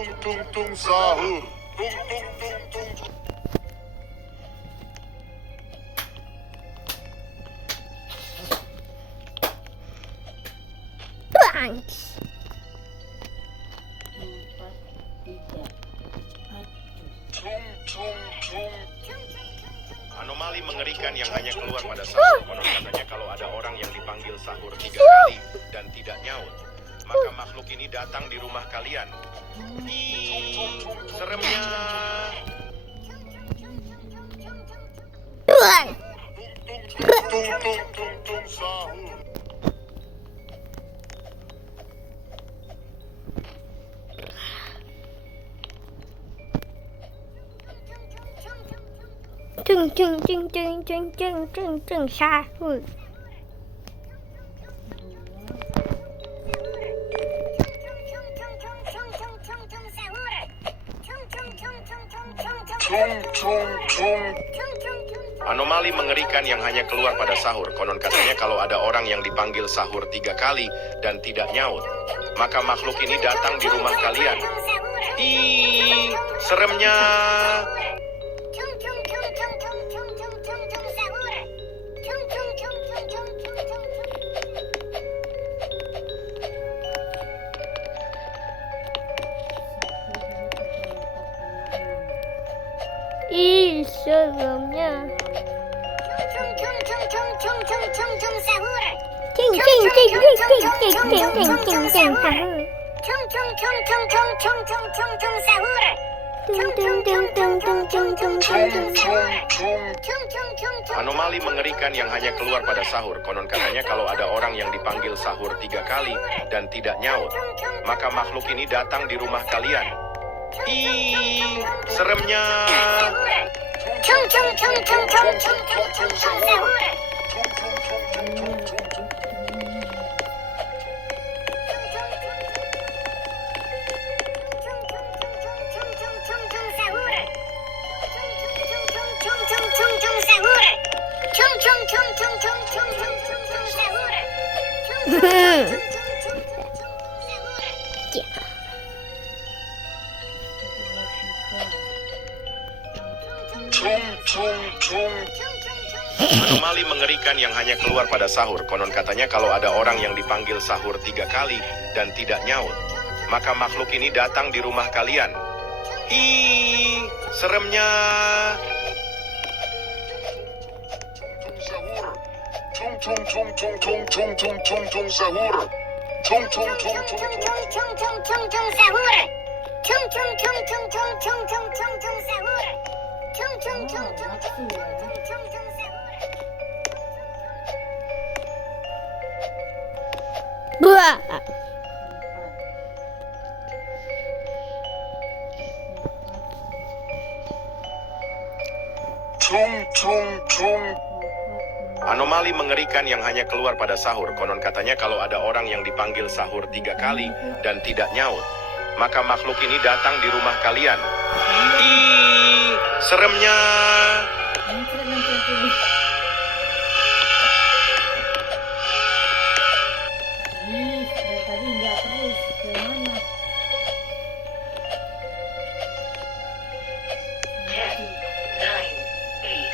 Tung tung sahur. Tung tung tung tung. Thanks. 4, 3. Tung tung tung. Anomali mengerikan yang hanya keluar pada sahur. Konon katanya kalau ada orang yang dipanggil sahur 3 kali dan tidak nyaut, maka makhluk ini datang di rumah kalian. Ih, seremnya. Tung tung tung tung sahur. Tung sahur. Tung tung tung. Anomali mengerikan yang hanya keluar pada sahur. Konon katanya kalau ada orang yang dipanggil sahur 3 kali dan tidak nyaut, maka makhluk ini datang di rumah kalian. Ih, seremnya. Ih, seremnya. Ting ting ting ting ting ting ting ting ting ting sahur. Tung tung tung tung tung tung tung tung sahur. Anomali mengerikan yang hanya keluar pada sahur. Konon katanya kalau ada orang yang dipanggil sahur 3 kali dan tidak nyaut, maka makhluk ini datang di rumah kalian. Ih, seremnya. Tung tung tung. Anomali mengerikan yang hanya keluar pada sahur. Konon katanya kalau ada orang yang dipanggil sahur 3 kali dan tidak nyaut, maka makhluk ini datang di rumah kalian. Ih, seremnya. Tung tung tung tung tung tung tung tung tung sahur. Tung tung tung tung tung. Buah. Tung tung tung. Anomali mengerikan yang hanya keluar pada sahur. Konon katanya kalau ada orang yang dipanggil sahur 3 kali dan tidak nyaut, maka makhluk ini datang di rumah kalian. Ih, seremnya. Tadi nggak terus ke mana? 10, 9, 8, 7,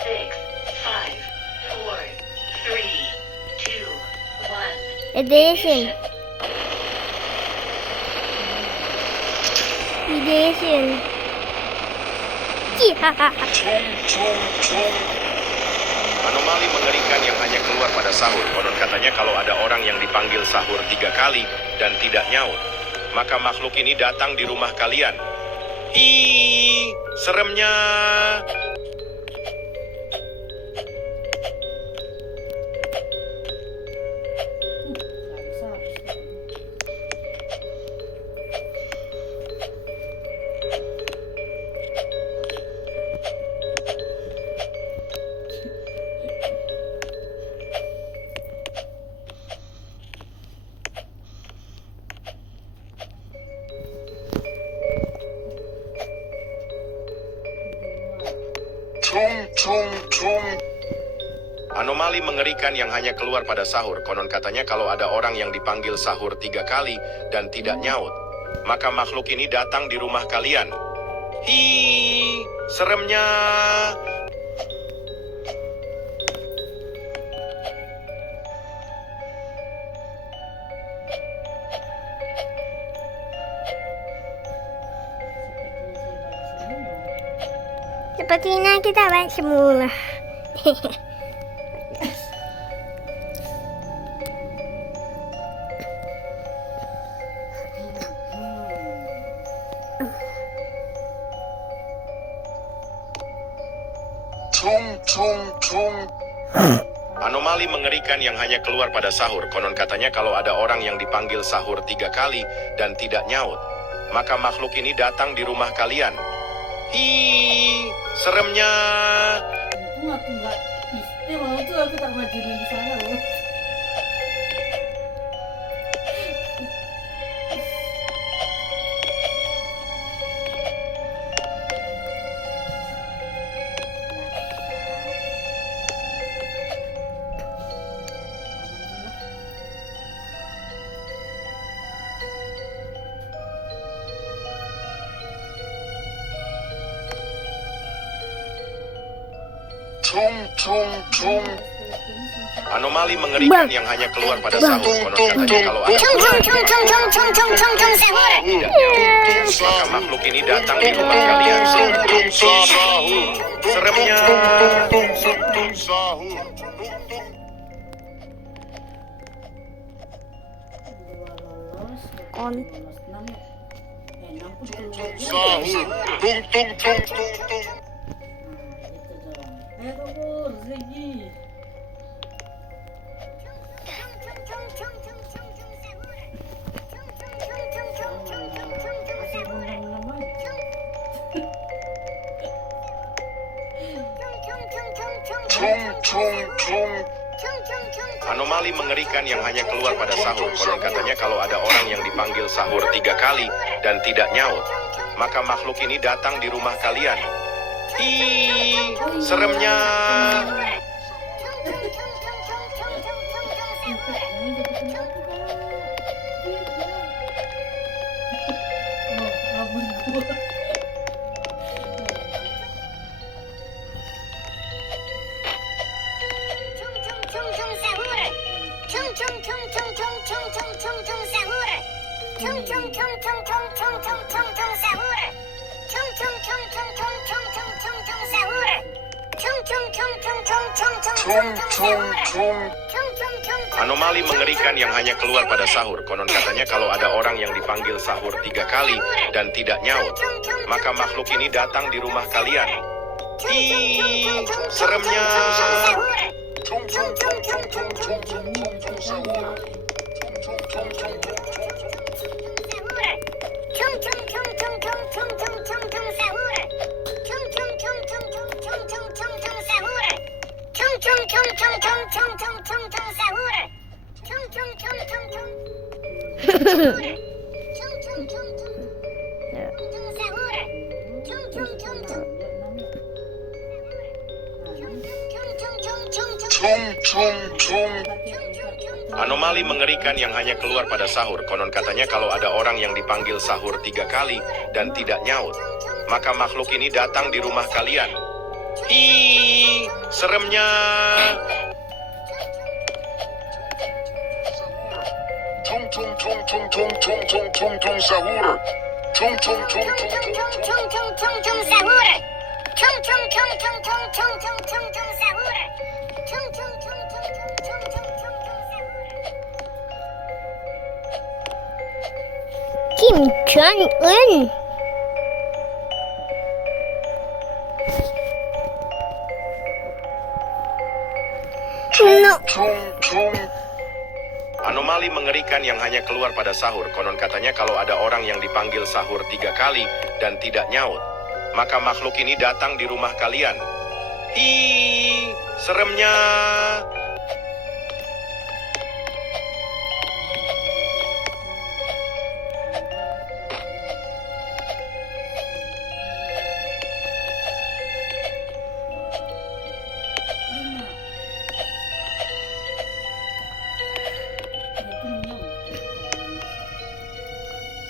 6, 5, 4, 3, 2, 1. Edition. Edition. Cihahaha. Tung tung tung. Anomali mengerikan yang hanya keluar pada sahur. Konon katanya kalau ada orang yang dipanggil sahur 3 kali dan tidak nyaut, maka makhluk ini datang di rumah kalian. Ih, seremnya. Tung tung tung. Anomali mengerikan yang hanya keluar pada sahur. Konon katanya kalau ada orang yang dipanggil sahur 3 kali dan tidak nyaut, maka makhluk ini datang di rumah kalian. Hi, seremnya. Sepertinya kita baik semula. Tung tung tung. Anomali mengerikan yang hanya keluar pada sahur. Konon katanya kalau ada orang yang dipanggil sahur 3 kali dan tidak nyaut, maka makhluk ini datang di rumah kalian. Hi, seremnya. Untung aku nggak istimewa itu aku tak majuin di sana loh. Tung tung tung. Anomali mengerikan yang hanya keluar pada sahur. Konon katanya kalau ada Tung tung tung tung tung tung tung tung tung sahur. tidak nyaut, maka makhluk ini datang di rumah kalian. Tung sahur. Seremnya. Tung sahur. Kon. 6 ya. 6 pun keluar. Sahur. Tung tung tung tung tung. Gitu dong. Ayo kabur, Ziggy. Masih undang aja. Tung tung tung. Anomali mengerikan yang hanya keluar pada sahur. Konon katanya kalau ada orang yang dipanggil sahur 3 kali dan tidak nyaut, maka makhluk ini datang di rumah kalian. Hi, seremnya. Oh, abun gua. Tung tung tung. Anomali mengerikan yang hanya keluar pada sahur. Konon katanya kalau ada orang yang dipanggil sahur 3 kali dan tidak nyaut, maka makhluk ini datang di rumah kalian. Hi, seremnya. Tung tung tung tung tung tung tung tung sahur. Tung tung tung tung tung. Tung tung tung. Anomali mengerikan yang hanya keluar pada sahur. Konon katanya kalau ada orang yang dipanggil sahur 3 kali dan tidak nyaut, maka makhluk ini datang di rumah kalian. Hi, seremnya. Tung tung tung tung tung tung tung tung tung sahur. Tung tung tung tung tung. Kim Jong-un. No. Tung tung. Anomali mengerikan yang hanya keluar pada sahur. Konon katanya kalau ada orang yang dipanggil sahur 3 kali dan tidak nyaut, maka makhluk ini datang di rumah kalian. Hi, seremnya.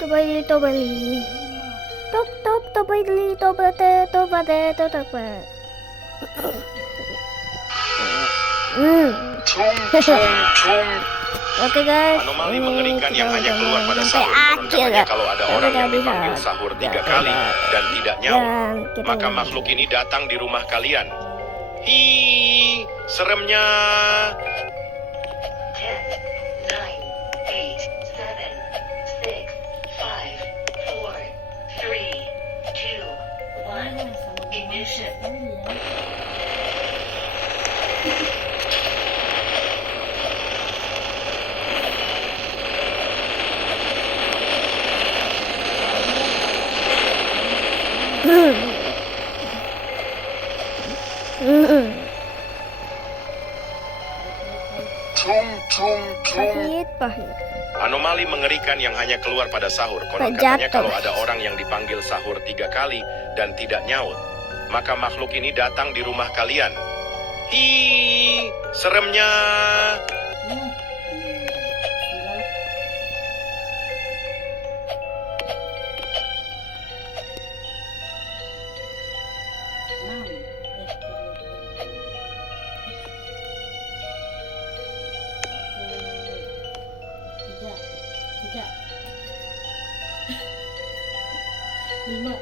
Tobali, tobali. Top, top, tobali, tobate, tobate, tobate. Oke guys. Anomali mengerikan yang hanya keluar pada sahur. Konon katanya kalau ada orang yang dipanggil sahur 3 kali dan tidak nyaut, maka makhluk ini datang di rumah kalian. Hi, seremnya. 10, 9, 8, 7, 6, 5, 4, 3, 2, 1, ignition. Pahit. Anomali mengerikan yang hanya keluar pada sahur. Konon Jatuh. katanya kalau ada orang yang dipanggil sahur 3 kali dan tidak nyaut, maka makhluk ini datang di rumah kalian. Hi, seremnya. Lima.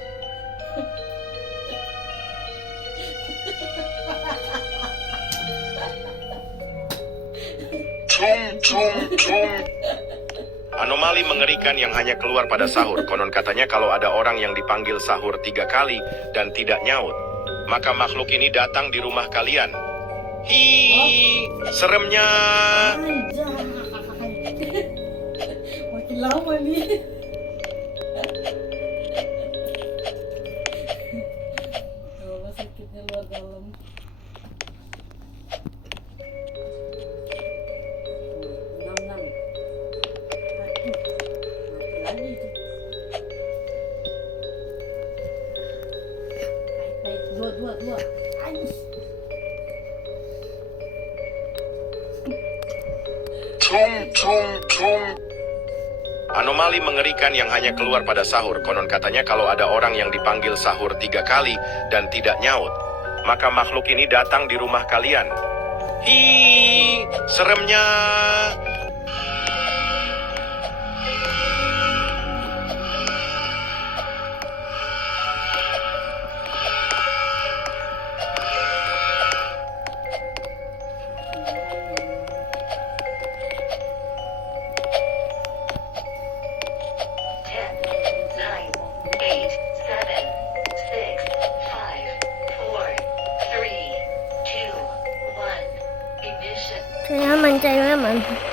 Anomali mengerikan yang hanya keluar pada sahur. Konon katanya kalau ada orang yang dipanggil sahur 3 kali dan tidak nyaut, maka makhluk ini datang di rumah kalian. Hi, seremnya. Makin lama nih. Kalau sakitnya luar dalam. Enam. Aduh, mati lagi itu. Baik, dua. Aduh. Anomali mengerikan yang hanya keluar pada sahur. Konon katanya kalau ada orang yang dipanggil sahur 3 kali dan tidak nyaut, maka makhluk ini datang di rumah kalian. Hi, seremnya.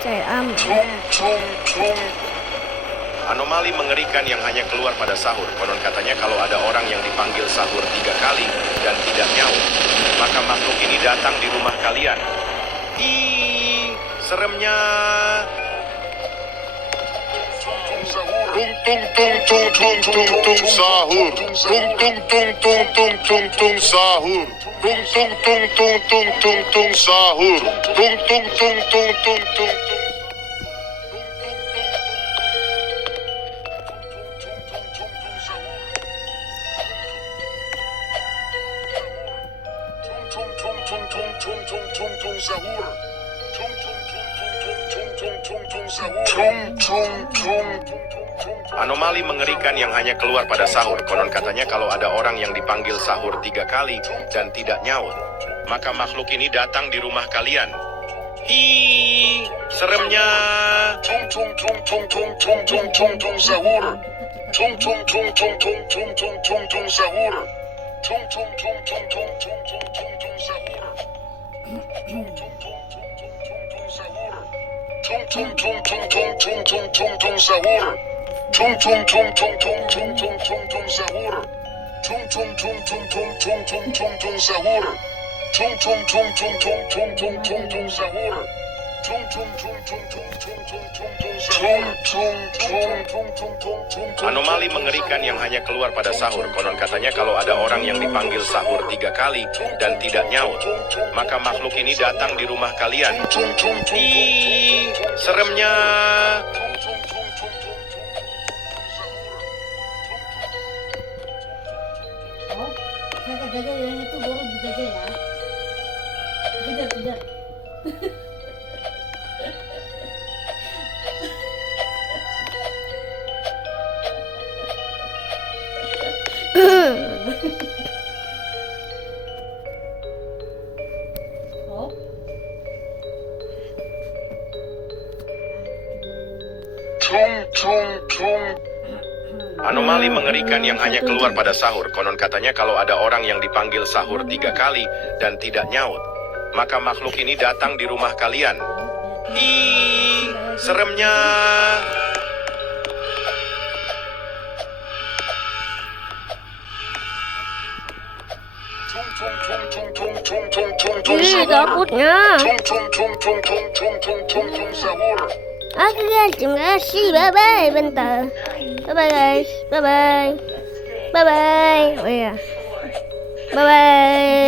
Saya aman. Anomali mengerikan yang hanya keluar pada sahur. Konon katanya kalau ada orang yang dipanggil sahur 3 kali dan tidak nyaut, maka makhluk ini datang di rumah kalian. Hi, seremnya. Tung tung tung tung tung tung tung sahur. Tung tung tung tung tung tung tung sahur. Tung tung tung tung tung tung tung sahur. Tung tung tung tung tung tung tung. Anomali mengerikan yang hanya keluar pada sahur. Konon katanya kalau ada orang yang dipanggil sahur 3 kali dan tidak nyaut, maka makhluk ini datang di rumah kalian. Hi, seremnya. Anomali mengerikan yang hanya keluar pada sahur. Konon katanya kalau ada orang yang dipanggil sahur 3 kali dan tidak nyaut, maka makhluk ini datang di rumah kalian. Hi, seremnya. aja yang itu baru dijaga ya. Kejar. Oh. Anomali mengerikan yang hanya keluar pada sahur. Konon katanya kalau ada orang yang dipanggil sahur 3 kali dan tidak nyaut, maka makhluk ini datang di rumah kalian. Ih, seremnya. takutnya. Sahur. Oke guys, terima kasih. Bye-bye. Bentar. Bye-bye guys. Bye-bye. Bye-bye. Oh iya. Bye-bye.